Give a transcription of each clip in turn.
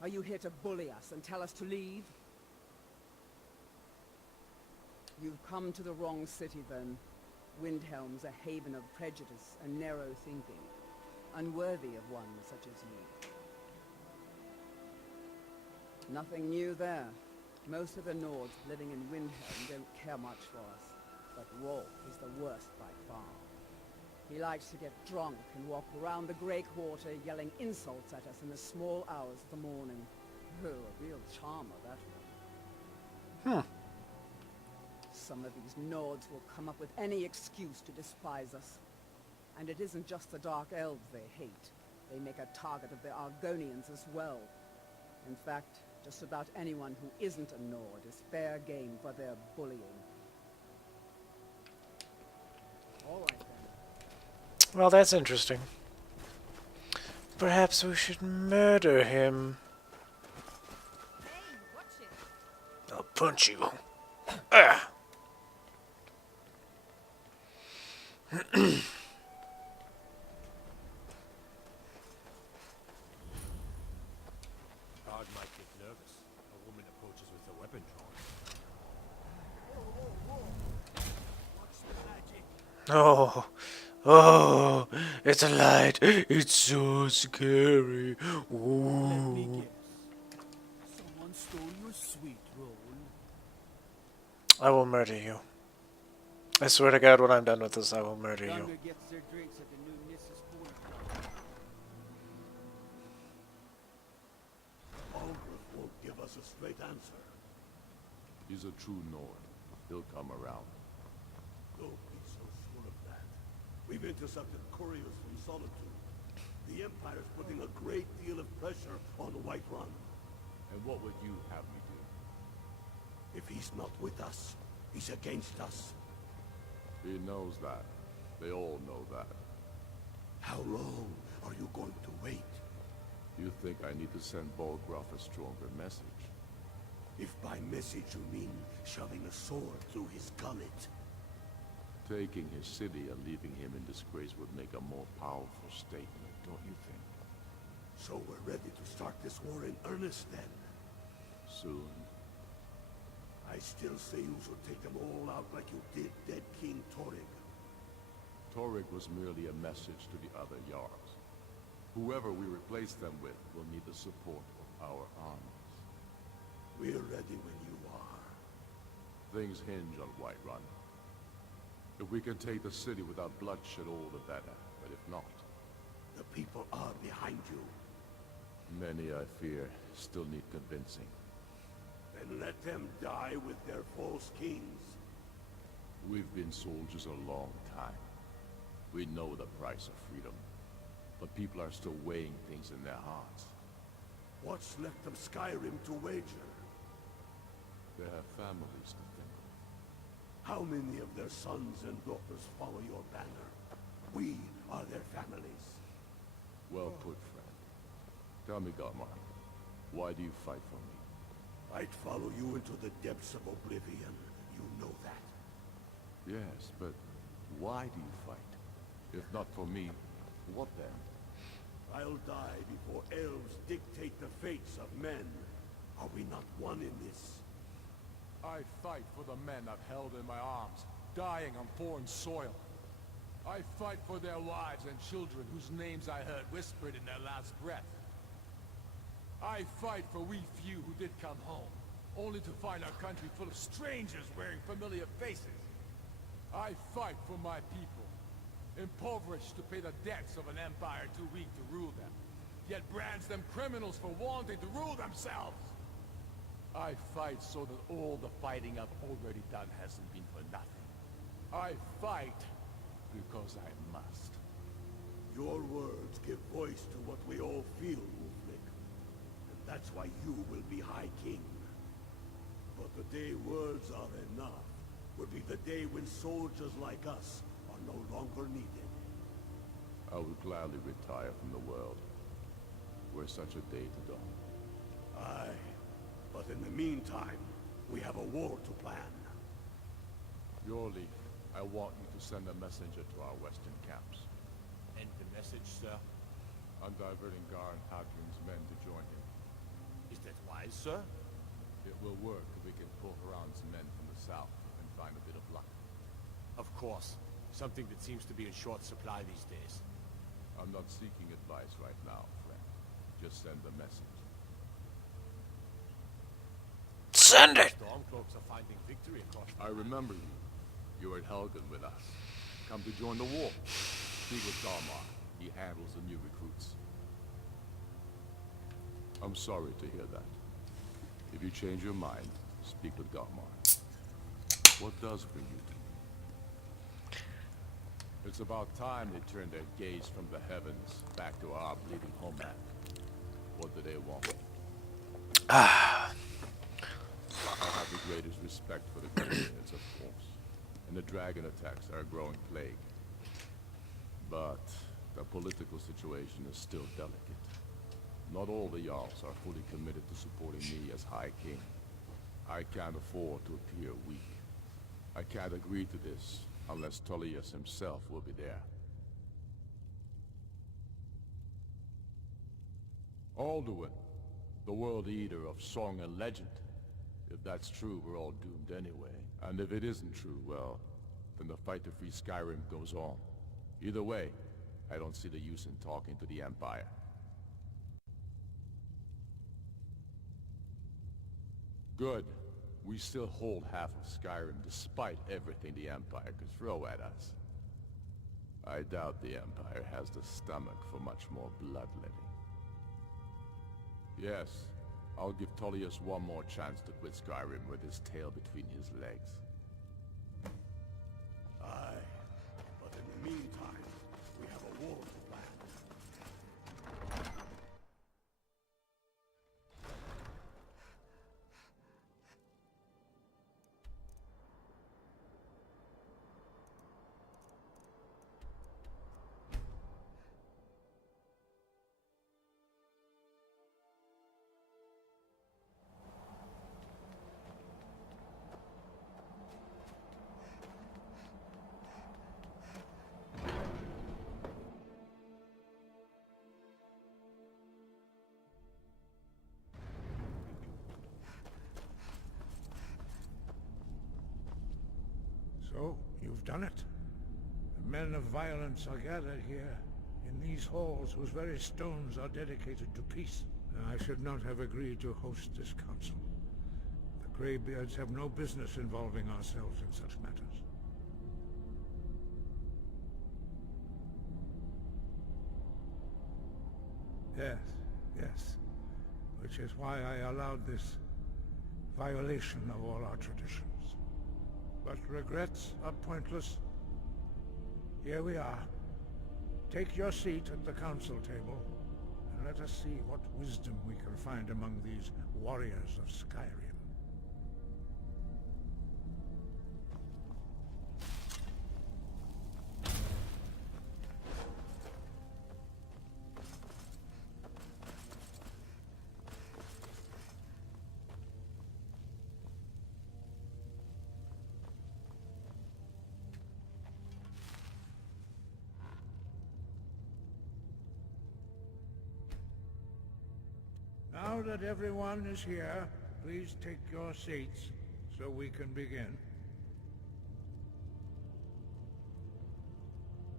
Are you here to bully us and tell us to leave? You've come to the wrong city, then. Windhelm's a haven of prejudice and narrow thinking, unworthy of one such as you. Nothing new there. Most of the Nords living in Windhelm don't care much for us, but Rolf is the worst by far. He likes to get drunk and walk around the Grey Quarter yelling insults at us in the small hours of the morning. Oh, a real charmer, that one. Some of these Nords will come up with any excuse to despise us. And it isn't just the Dark Elves they hate. They make a target of the Argonians as well. In fact, just about anyone who isn't a Nord is fair game for their bullying. All right then. Well, that's interesting. Perhaps we should murder him. Hey, watch it. I'll punch you. Ah! Guard might get nervous. A woman approaches with a weapon drawn. Oh, oh, it's a light. It's so scary. Let me Ooh. guess. Someone stole your sweet roll. I will murder you. I swear to God, when I'm done with this, I will murder you. Younger gets their drinks at the new Mrs. Corner. Aldrich won't give us a straight answer. He's a true Nord. He'll come around. Don't be so sure of that. We've intercepted couriers from Solitude. The Empire's putting a great deal of pressure on Whiterun. And what would you have me do? If he's not with us, he's against us. He knows that. They all know that. How long are you going to wait? You think I need to send Bolgraf a stronger message? If by message you mean shoving a sword through his gullet. Taking his city and leaving him in disgrace would make a more powerful statement, don't you think? So we're ready to start this war in earnest then? Soon. I still say you should take them all out like you did dead King Torrig. Torrig was merely a message to the other Jarls. Whoever we replace them with will need the support of our armies. We're ready when you are. Things hinge on Whiterun. If we can take the city without bloodshed, all the better. But if not, The people are behind you. many, I fear, still need convincing. Then let them die with their false kings. We've been soldiers a long time. We know the price of freedom. But people are still weighing things in their hearts. What's left of Skyrim to wager? They have families to think of. How many of their sons and daughters follow your banner? We are their families. Well put, friend. Tell me, Galmar, why do you fight for me? I'd follow you into the depths of oblivion. You know that. Yes, but why do you fight? If not for me, what then? I'll die before elves dictate the fates of men. Are we not one in this? I fight for the men I've held in my arms, dying on foreign soil. I fight for their wives and children whose names I heard whispered in their last breath. I fight for we few who did come home, only to find our country full of strangers wearing familiar faces. I fight for my people, impoverished to pay the debts of an empire too weak to rule them, yet brands them criminals for wanting to rule themselves. I fight so that all the fighting I've already done hasn't been for nothing. I fight because I must. Your words give voice to what we all feel, Wolflick. And that's why you will be High King. But the day words are enough will be the day when soldiers like us are no longer needed. I would gladly retire from the world, were such a day to dawn. Aye. But in the meantime, we have a war to plan. Your leave, I want you to send a messenger to our western camps. And the message, sir? I'm diverting Gar and Hadrin's men to join him. sir? It will work if we can pull Haran's men from the south and find a bit of luck. Of course. Something that seems to be in short supply these days. I'm not seeking advice right now, friend. Just send the message. Send it! Stormcloaks are finding victory across the I remember you. You were at Helgen with us. Come to join the war. Speak with Dalmar. He handles the new recruits. I'm sorry to hear that. If you change your mind, speak with Dalmar. What does bring you to me? It's about time they turned their gaze from the heavens back to our bleeding homeland. What do they want? I have the greatest respect for the Guardians, of course. And the dragon attacks are a growing plague. But the political situation is still delicate. Not all the Jarls are fully committed to supporting me as High King. I can't afford to appear weak. I can't agree to this unless Tullius himself will be there. Alduin, the World Eater of song and legend. If that's true, we're all doomed anyway. And if it isn't true, well, then the fight to free Skyrim goes on. Either way, I don't see the use in talking to the Empire. Good. We still hold half of Skyrim despite everything the Empire could throw at us. I doubt the Empire has the stomach for much more bloodletting. Yes, I'll give Tullius one more chance to quit Skyrim with his tail between his legs. Aye, but in the meantime, we have a war to plan. So, you've done it. The men of violence are gathered here, in these halls whose very stones are dedicated to peace. I should not have agreed to host this council. The Greybeards have no business involving ourselves in such matters. Yes. Which is why I allowed this violation of all our traditions. But regrets are pointless. Here we are. Take your seat at the council table, and let us see what wisdom we can find among these warriors of Skyrim. Now that everyone is here, please take your seats so we can begin.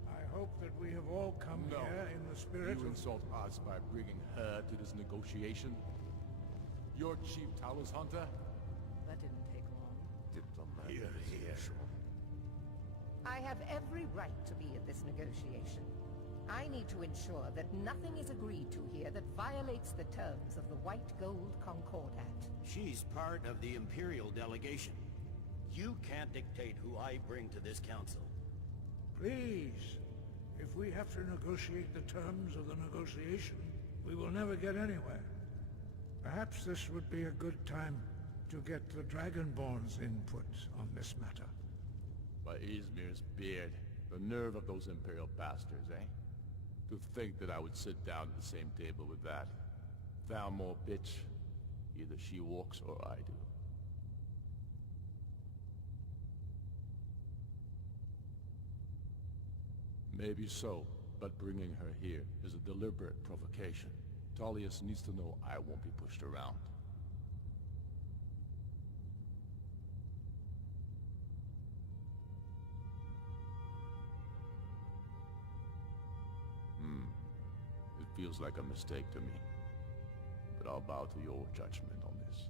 I hope that we have all come No. here in the spirit You of... insult us by bringing her to this negotiation? You're Chief Talos Hunter? That didn't take long. Here. I have every right to be at this negotiation. I need to ensure that nothing is agreed to here that violates the terms of the White Gold Concordat. She's part of the Imperial delegation. You can't dictate who I bring to this council. Please, if we have to negotiate the terms of the negotiation, we will never get anywhere. Perhaps this would be a good time to get the Dragonborn's input on this matter. By Izmir's beard. The nerve of those Imperial bastards, eh? To think that I would sit down at the same table with that. Thalmor bitch. Either she walks or I do. Maybe so, but bringing her here is a deliberate provocation. Tullius needs to know I won't be pushed around. seems like a mistake to me. But I'll bow to your judgment on this.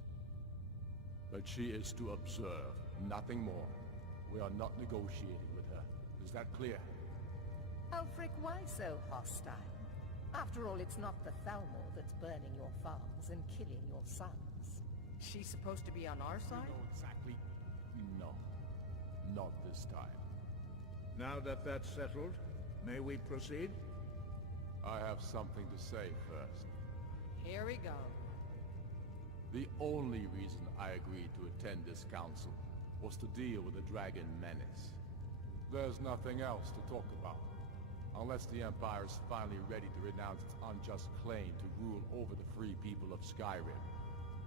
But she is to observe, nothing more. We are not negotiating with her. Is that clear? Ulfric, why so hostile? After all, it's not the Thalmor that's burning your farms and killing your sons. She's supposed to be on our side? No, exactly. No. Not this time. Now that that's settled, may we proceed? I have something to say first. Here we go. The only reason I agreed to attend this council was to deal with the Dragon Menace. There's nothing else to talk about. Unless the Empire is finally ready to renounce its unjust claim to rule over the free people of Skyrim.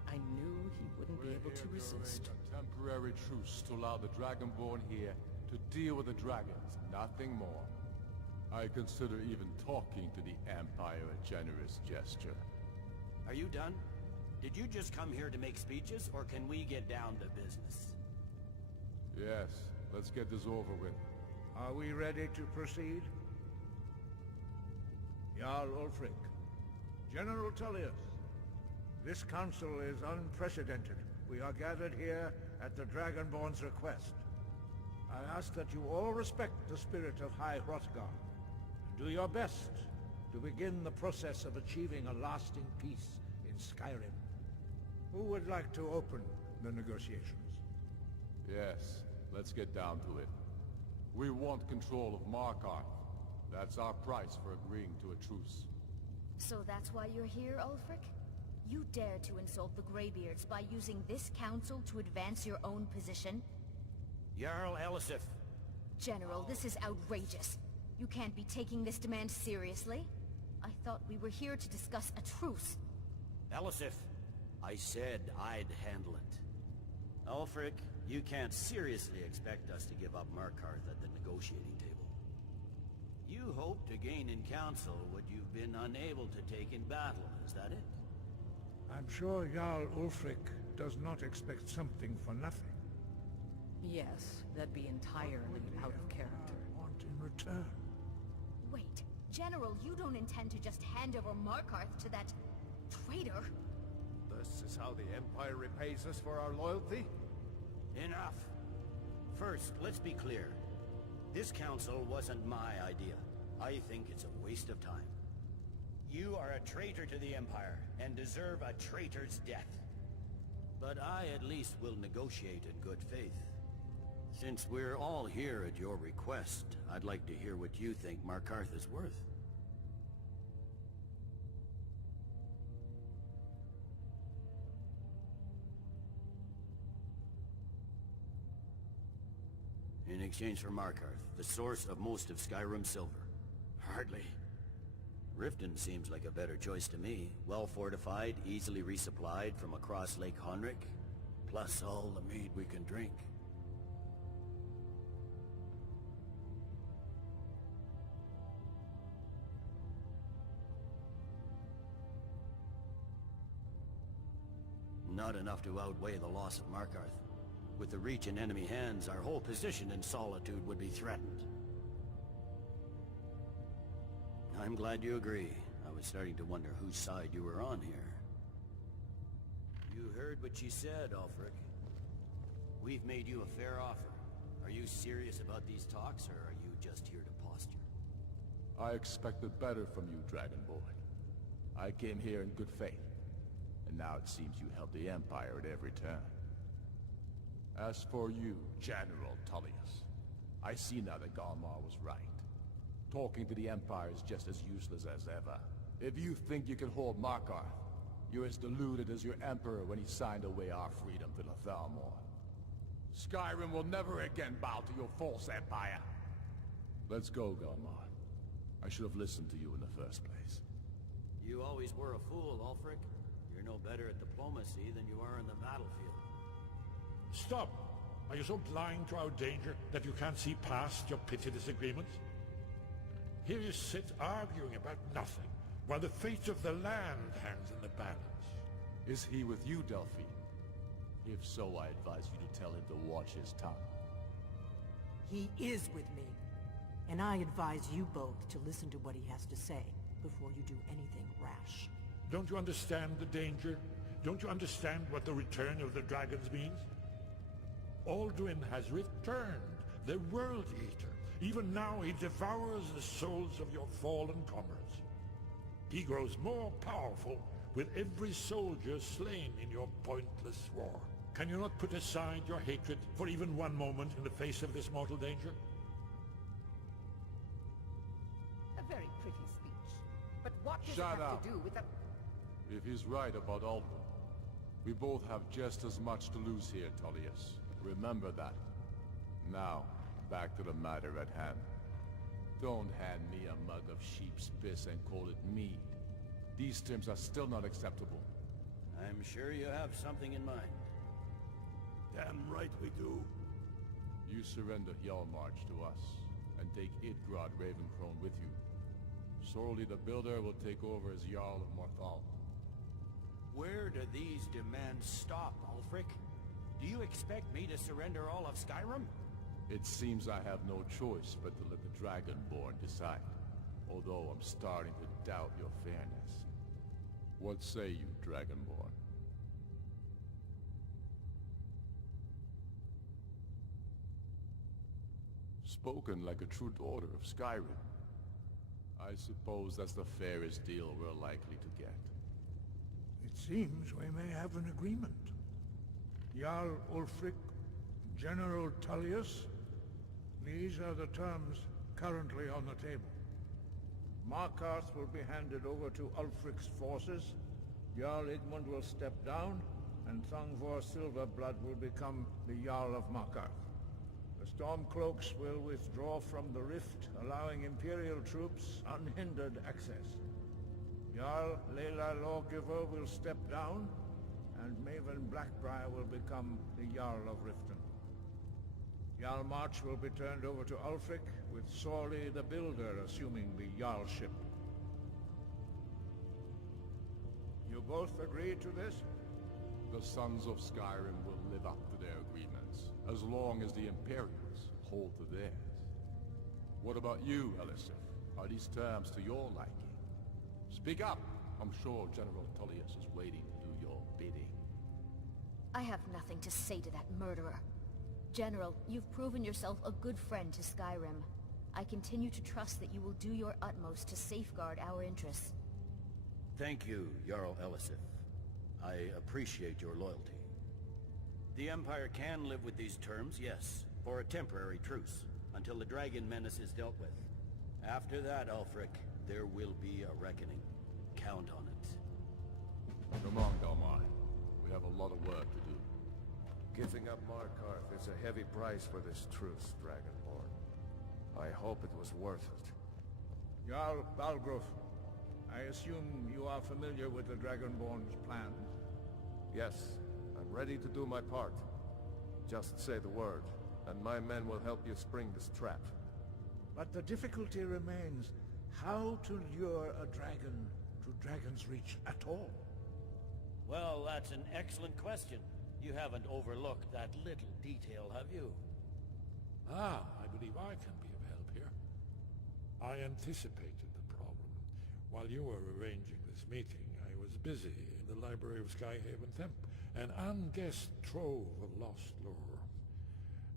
I knew he wouldn't be able to resist. A temporary truce to allow the Dragonborn here to deal with the dragons, nothing more. I consider even talking to the Empire a generous gesture. Are you done? Did you just come here to make speeches, or can we get down to business? Yes, let's get this over with. Are we ready to proceed? Jarl Ulfric, General Tullius, this council is unprecedented. We are gathered here at the Dragonborn's request. I ask that you all respect the spirit of High Hrothgar, and do your best to begin the process of achieving a lasting peace in Skyrim. Who would like to open the negotiations? Yes, let's get down to it. We want control of Markarth. That's our price for agreeing to a truce. So that's why you're here, Ulfric? You dare to insult the Greybeards by using this council to advance your own position? Jarl Elisif. General, this is outrageous. You can't be taking this demand seriously. I thought we were here to discuss a truce. Elisif, I said I'd handle it. Ulfric, you can't seriously expect us to give up Markarth at the negotiating table. You hope to gain in council what you've been unable to take in battle, is that it? I'm sure Jarl Ulfric does not expect something for nothing. Yes, that'd be entirely out of character. Want in return? Wait, General, you don't intend to just hand over Markarth to that traitor? This is how the Empire repays us for our loyalty? Enough. First, let's be clear. This council wasn't my idea. I think it's a waste of time. You are a traitor to the Empire, and deserve a traitor's death. But I at least will negotiate in good faith. Since we're all here at your request, I'd like to hear what you think Markarth is worth. In exchange for Markarth, the source of most of Skyrim's silver. Hardly. Riften seems like a better choice to me. Well fortified, easily resupplied from across Lake Honric, plus all the mead we can drink. Not enough to outweigh the loss of Markarth. With the Reach in enemy hands, our whole position in Solitude would be threatened. I'm glad you agree. I was starting to wonder whose side you were on here. You heard what she said, Ulfric. We've made you a fair offer. Are you serious about these talks, or are you just here to posture? I expected better from you, Dragonborn. I came here in good faith. And now it seems you help the Empire at every turn. As for you, General Tullius, I see now that Galmar was right. Talking to the Empire is just as useless as ever. If you think you can hold Markarth, you're as deluded as your Emperor when he signed away our freedom to the Thalmor. Skyrim will never again bow to your false empire. Let's go, Galmar. I should have listened to you in the first place. You always were a fool, Ulfric. You're no better at diplomacy than you are in the battlefield. Stop! Are you so blind to our danger that you can't see past your petty disagreements? Here you sit arguing about nothing, while the fate of the land hangs in the balance. Is he with you, Delphine? If so, I advise you to tell him to watch his tongue. He is with me, and I advise you both to listen to what he has to say. before you do anything rash. Don't you understand the danger? Don't you understand what the return of the dragons means? Alduin has returned, the World Eater. Even now he devours the souls of your fallen comrades. He grows more powerful with every soldier slain in your pointless war. Can you not put aside your hatred for even one moment in the face of this mortal danger? A very pretty speech. But what does Shut it have up. to do with the... If he's right about Alduin, we both have just as much to lose here, Tullius. Remember that. Now, back to the matter at hand. Don't hand me a mug of sheep's piss and call it mead. These terms are still not acceptable. I'm sure you have something in mind. Damn right we do. You surrender Hjalmarch to us, and take Idgrod Ravencrone with you. Sorely the Builder will take over as Jarl of Morthal. Where do these demands stop, Ulfric? Do you expect me to surrender all of Skyrim? It seems I have no choice but to let the Dragonborn decide, although I'm starting to doubt your fairness. What say you, Dragonborn? Spoken like a true daughter of Skyrim. I suppose that's the fairest deal we're likely to get. It seems we may have an agreement. Jarl Ulfric, General Tullius, these are the terms currently on the table. Markarth will be handed over to Ulfric's forces, Jarl Igmund will step down, and Thangvor Silverblood will become the Jarl of Markarth. The Stormcloaks will withdraw from the rift, allowing Imperial troops unhindered access. Jarl Layla Lawgiver will step down, and Maven Blackbriar will become the Jarl of Riften. Hjalmarch will be turned over to Ulfric, with Sorley the Builder assuming the Jarlship. You both agree to this? The Sons of Skyrim will live up to their agreements, as long as the Imperials hold to theirs. What about you, Elisif? Are these terms to your liking? Speak up! I'm sure General Tullius is waiting to do your bidding. I have nothing to say to that murderer. General, you've proven yourself a good friend to Skyrim. I continue to trust that you will do your utmost to safeguard our interests. Thank you, Jarl Elisif. I appreciate your loyalty. The Empire can live with these terms, yes, for a temporary truce, until the dragon menace is dealt with. After that, Ulfric, there will be a reckoning. Count on it. Come on, Galmar. We have a lot of work to do. Giving up Markarth is a heavy price for this truce, Dragonborn. I hope it was worth it. Jarl Balgruuf, I assume you are familiar with the Dragonborn's plans? Yes, I'm ready to do my part. Just say the word, and my men will help you spring this trap. But the difficulty remains how to lure a dragon to Dragon's Reach at all. Well, that's an excellent question. You haven't overlooked that little detail, have you? I believe I can be of help here. I anticipated the problem. While you were arranging this meeting, I was busy in the library of Skyhaven Temp, an unguessed trove of lost lore.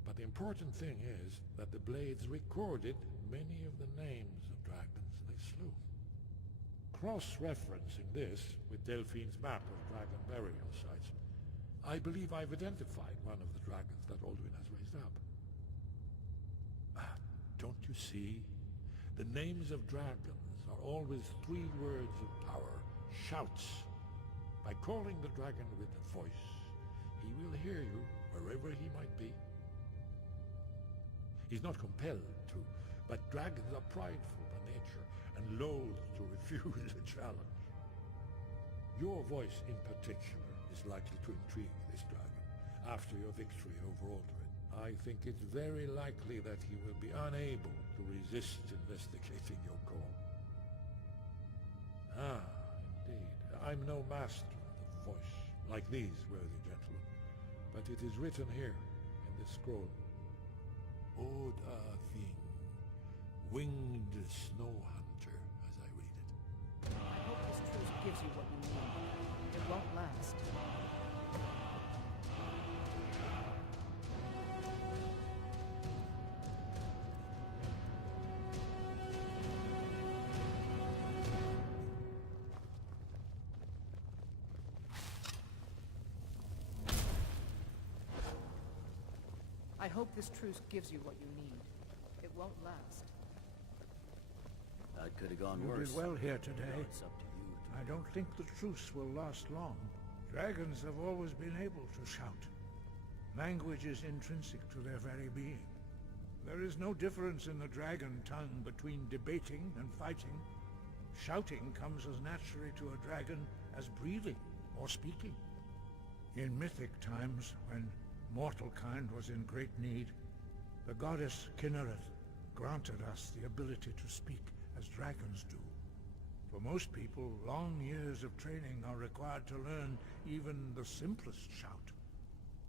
But the important thing is that the Blades recorded many of the names of dragons they slew. Cross-referencing this with Delphine's map of dragon burial sites, I believe I've identified one of the dragons that Alduin has raised up. Don't you see? The names of dragons are always 3 words of power, shouts. By calling the dragon with a voice, he will hear you wherever he might be. He's not compelled to, but dragons are prideful by nature and loath to refuse a challenge. Your voice in particular is likely to intrigue this dragon after your victory over Alduin. I think it's very likely that he will be unable to resist investigating your call. Indeed. I'm no master of the voice, like these worthy gentlemen, but it is written here in this scroll. Oda Thing, winged snow hunter, as I read it. I hope this truce gives you what you need. It won't last. I hope this truce gives you what you need. It won't last. That could have gone You worse. did well here today. Now it's up to you. I don't think the truce will last long. Dragons have always been able to shout. Language is intrinsic to their very being. There is no difference in the dragon tongue between debating and fighting. Shouting comes as naturally to a dragon as breathing or speaking. In mythic times, when mortal kind was in great need, the goddess Kinnereth granted us the ability to speak as dragons do. For most people, long years of training are required to learn even the simplest shout.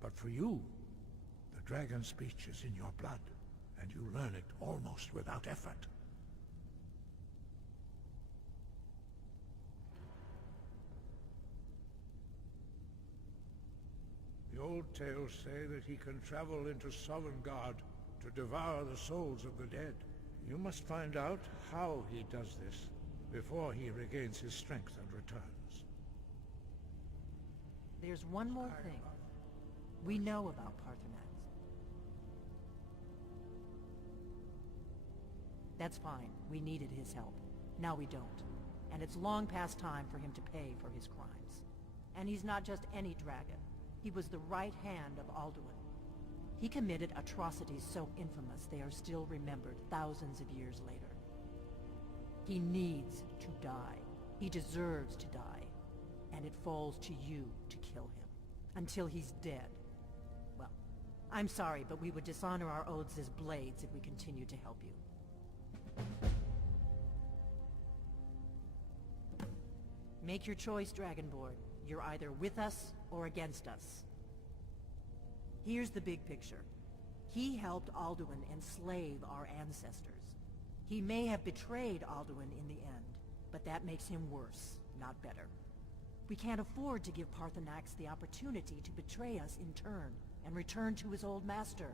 But for you, the dragon speech is in your blood, and you learn it almost without effort. The old tales say that he can travel into Sovngarde to devour the souls of the dead. You must find out how he does this before he regains his strength and returns. There's one more thing. We know about Parthenax. That's fine. We needed his help. Now we don't. And it's long past time for him to pay for his crimes. And he's not just any dragon. He was the right hand of Alduin. He committed atrocities so infamous they are still remembered thousands of years later. He needs to die. He deserves to die. And it falls to you to kill him. Until he's dead. Well, I'm sorry, but we would dishonor our oaths as blades if we continue to help you. Make your choice, Dragonborn. You're either with us or against us. Here's the big picture. He helped Alduin enslave our ancestors. He may have betrayed Alduin in the end, but that makes him worse, not better. We can't afford to give Parthenax the opportunity to betray us in turn and return to his old master.